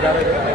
Gracias.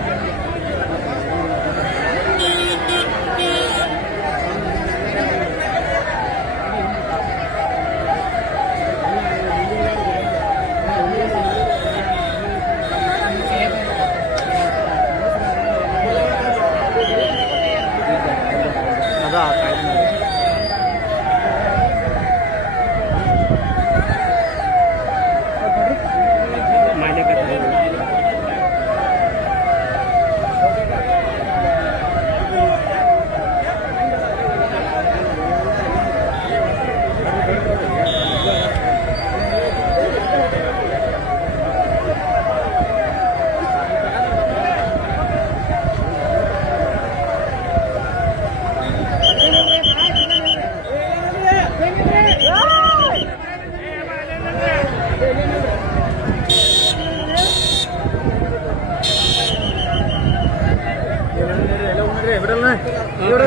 ഇവിടെ